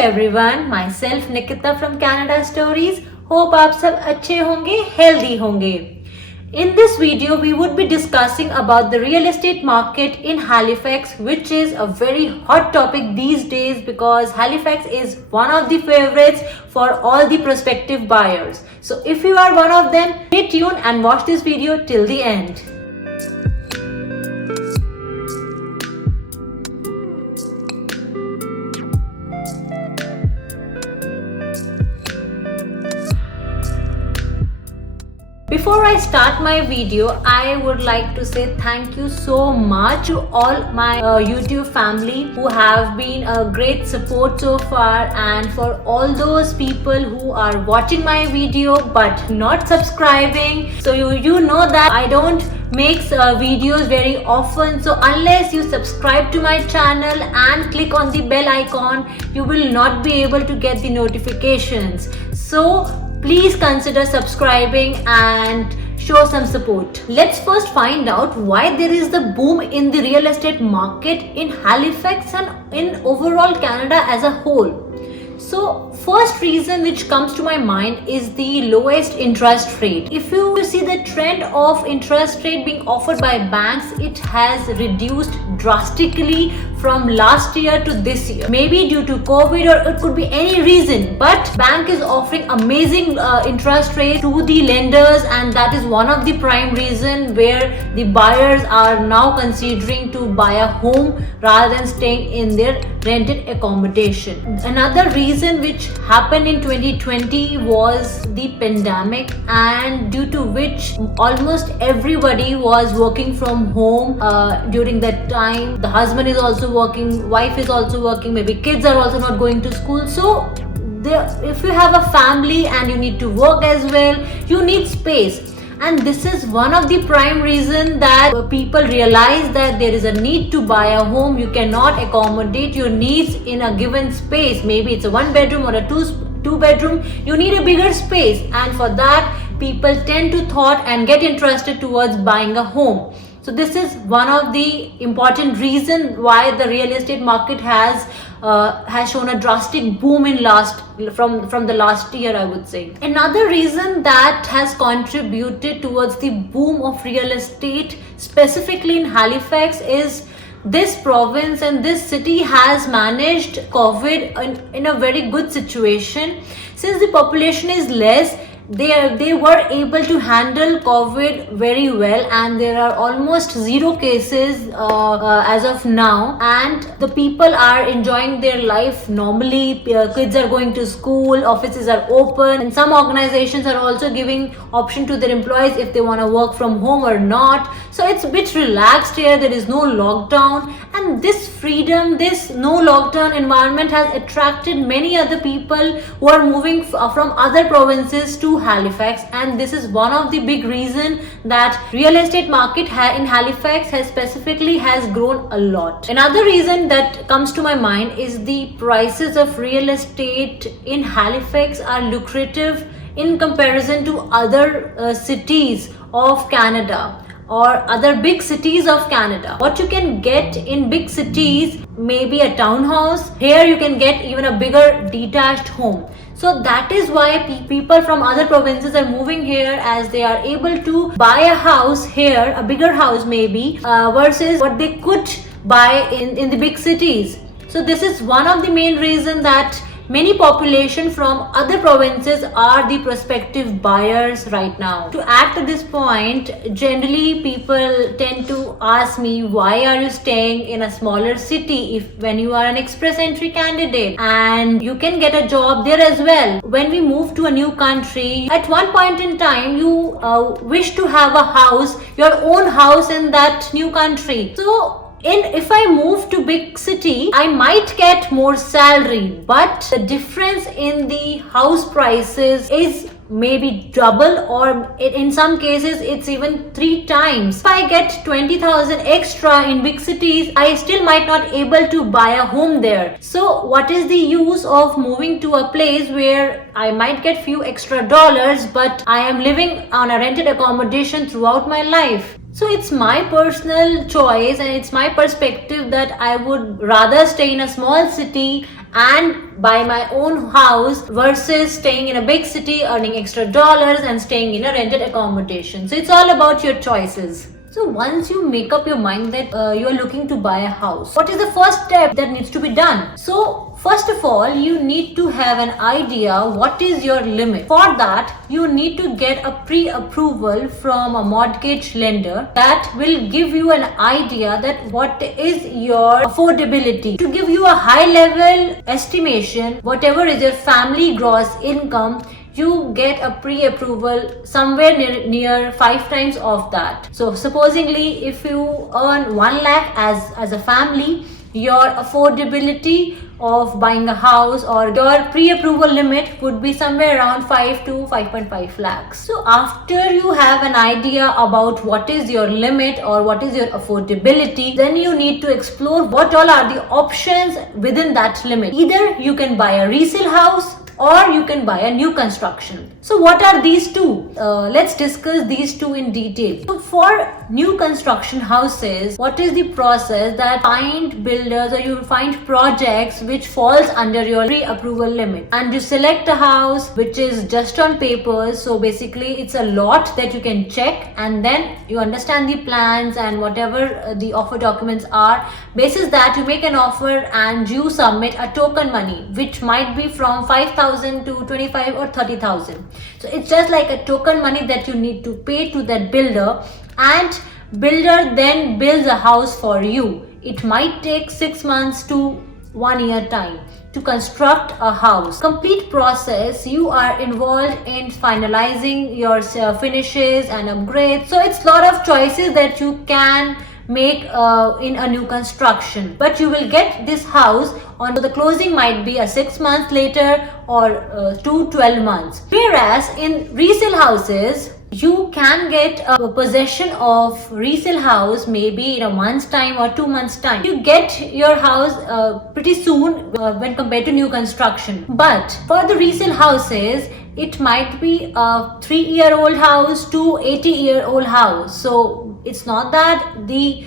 everyone, myself Nikita from Canada Stories. Hope आप सब अच्छे होंगे, healthy होंगे. In this video, we would be discussing about the real estate market in Halifax, which is a very hot topic these days because Halifax is one of the favorites for all the prospective buyers. So if you are one of them, stay tuned and watch this video till the end. Before I start my video, I would like to say thank you so much to all my YouTube family who have been a great support so far, and for all those people who are watching my video but not subscribing. So you know that I don't make videos very often, so unless you subscribe to my channel and click on the bell icon, you will not be able to get the notifications. So please consider subscribing and show some support. Let's first find out why there is the boom in the real estate market in Halifax and in overall Canada as a whole. So first reason which comes to my mind is the lowest interest rate. If you see the trend of interest rate being offered by banks, it has reduced drastically from last year to this year. Maybe due to COVID or it could be any reason, but bank is offering amazing interest rate to the lenders, and that is one of the prime reason where the buyers are now considering to buy a home rather than staying in their rented accommodation. Another reason which happened in 2020 was the pandemic, and due to which almost everybody was working from home during that time. The husband is also working, wife is also working, maybe kids are also not going to school. So if you have a family and you need to work as well, you need space. And this is one of the prime reason that people realize that there is a need to buy a home. You cannot accommodate your needs in a given space. Maybe it's a 1 bedroom or a two bedroom. You need a bigger space, and for that people tend to thought and get interested towards buying a home. So this is one of the important reason why the real estate market has shown a drastic boom in from the last year, I would say. Another reason that has contributed towards the boom of real estate, specifically in Halifax, is this province and this city has managed COVID in a very good situation. Since the population is less, they were able to handle COVID very well, and there are almost zero cases as of now, and the people are enjoying their life normally. Kids are going to school, offices are open, and some organizations are also giving option to their employees if they want to work from home or not. So it's a bit relaxed here. There is no lockdown, and this freedom, this no lockdown environment has attracted many other people who are moving from other provinces to Halifax, and this is one of the big reason that real estate market in Halifax has grown a lot. Another reason that comes to my mind is the prices of real estate in Halifax are lucrative in comparison to other cities of Canada or other big cities of Canada. What you can get in big cities, maybe a townhouse, here you can get even a bigger detached home. So that is why people from other provinces are moving here, as they are able to buy a house here, a bigger house maybe, versus what they could buy in the big cities. So this is one of the main reasons that many population from other provinces are the prospective buyers right now. To add to this point, generally people tend to ask me, why are you staying in a smaller city when you are an express entry candidate and you can get a job there as well? When we move to a new country, at one point in time you wish to have a house, your own house in that new country. So if I move to big city, I might get more salary, but the difference in the house prices is maybe double, or in some cases it's even 3 times. If I get 20,000 extra in big cities, I still might not able to buy a home there. So what is the use of moving to a place where I might get few extra dollars, but I am living on a rented accommodation throughout my life? So it's my personal choice and it's my perspective that I would rather stay in a small city and buy my own house versus staying in a big city, earning extra dollars and staying in a rented accommodation. So it's all about your choices. So once you make up your mind that you are looking to buy a house, what is the first step that needs to be done? So first of all, you need to have an idea what is your limit. For that, you need to get a pre-approval from a mortgage lender that will give you an idea that what is your affordability. To give you a high level estimation, whatever is your family gross income, you get a pre-approval somewhere near 5 times of that. So supposingly if you earn 1 lakh as a family, your affordability of buying a house or your pre-approval limit would be somewhere around 5 to 5.5 lakhs. So after you have an idea about what is your limit or what is your affordability, then you need to explore what all are the options within that limit. Either you can buy a resale house or you can buy a new construction. So what are these two? Let's discuss these two in detail. So for new construction houses, what is the process that find builders or you find projects which falls under your pre-approval limit, and you select a house which is just on papers. So basically it's a lot that you can check, and then you understand the plans and whatever the offer documents are. Basis that you make an offer and you submit a token money which might be from 5,000 to 25 or 30,000. So it's just like a token money that you need to pay to that builder, and builder then builds a house for you. It might take 6 months to 1 year time to construct a house. Complete process, you are involved in finalizing your finishes and upgrades. So it's a lot of choices that you can make in a new construction, but you will get this house on the closing might be a 6 months later or 12 months. Whereas in resale houses, you can get a possession of resale house maybe in a month's time or 2 months time. You get your house pretty soon when compared to new construction. But for the resale houses, it might be a 3-year-old house to 80-year-old house. So it's not that the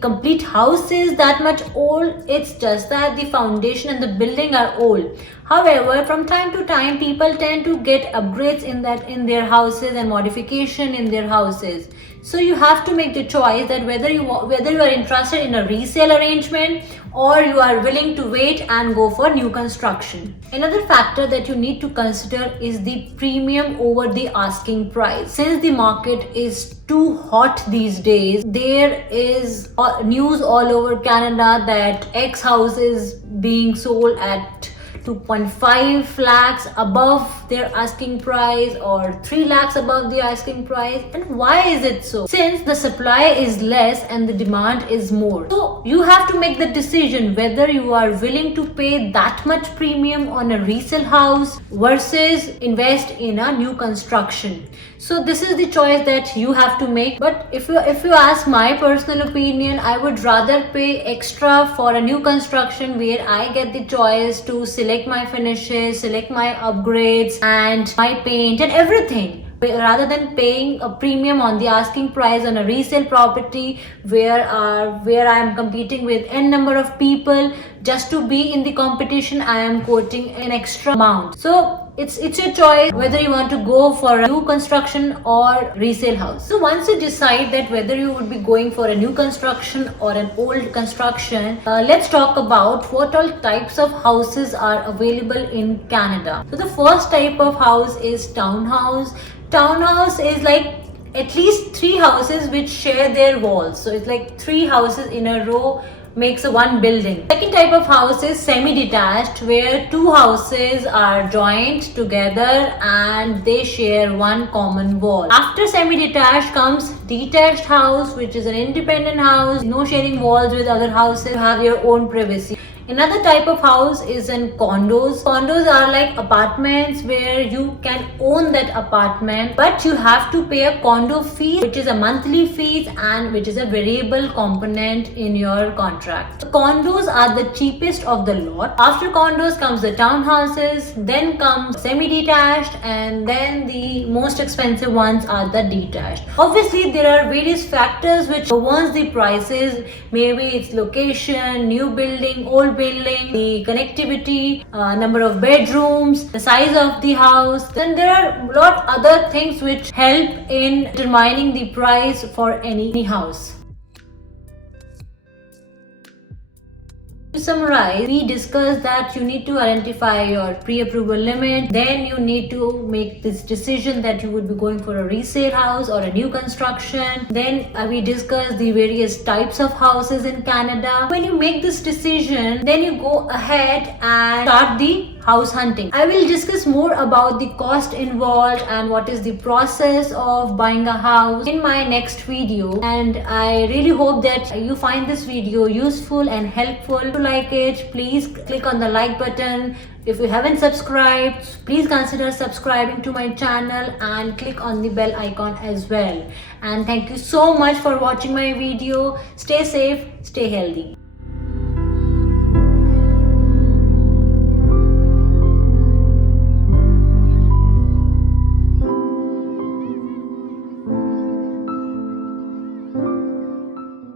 complete house is that much old, it's just that the foundation and the building are old. However, from time to time people tend to get upgrades in their houses and modification in their houses. So you have to make the choice that whether you are interested in a resale arrangement or you are willing to wait and go for new construction. Another factor that you need to consider is the premium over the asking price. Since the market is too hot these days, there is news all over Canada that X house is being sold at 2.5 lakhs above their asking price or 3 lakhs above the asking price. And why is it so? Since the supply is less and the demand is more. So you have to make the decision whether you are willing to pay that much premium on a resale house versus invest in a new construction. So this is the choice that you have to make. But if you ask my personal opinion, I would rather pay extra for a new construction where I get the choice to select my finishes, select my upgrades and my paint and everything, rather than paying a premium on the asking price on a resale property where I am competing with n number of people. Just to be in the competition, I am quoting an extra amount. So it's your choice whether you want to go for a new construction or resale house. So once you decide that whether you would be going for a new construction or an old construction, let's talk about what all types of houses are available in Canada. So the first type of house is townhouse. Townhouse is like at least 3 houses which share their walls. So it's like 3 houses in a row makes a one building. Second type of house is semi-detached, where 2 houses are joined together and they share one common wall. After semi-detached comes detached house, which is an independent house, no sharing walls with other houses, you have your own privacy. Another type of house is in condos. Condos are like apartments where you can own that apartment, but you have to pay a condo fee, which is a monthly fee and which is a variable component in your contract. The condos are the cheapest of the lot. After condos comes the townhouses, then comes semi-detached, and then the most expensive ones are the detached. Obviously, there are various factors which governs the prices. Maybe it's location, new building, old billing, the connectivity, number of bedrooms, the size of the house. Then there are a lot other things which help in determining the price for any house. To summarize, we discussed that you need to identify your pre-approval limit, then you need to make this decision that you would be going for a resale house or a new construction. Then we discussed the various types of houses in Canada. When you make this decision, then you go ahead and start the house hunting. I will discuss more about the cost involved and what is the process of buying a house in my next video, and I really hope that you find this video useful and helpful. If you like it, please click on the like button. If you haven't subscribed, please consider subscribing to my channel and click on the bell icon as well. And thank you so much for watching my video. Stay safe, stay healthy.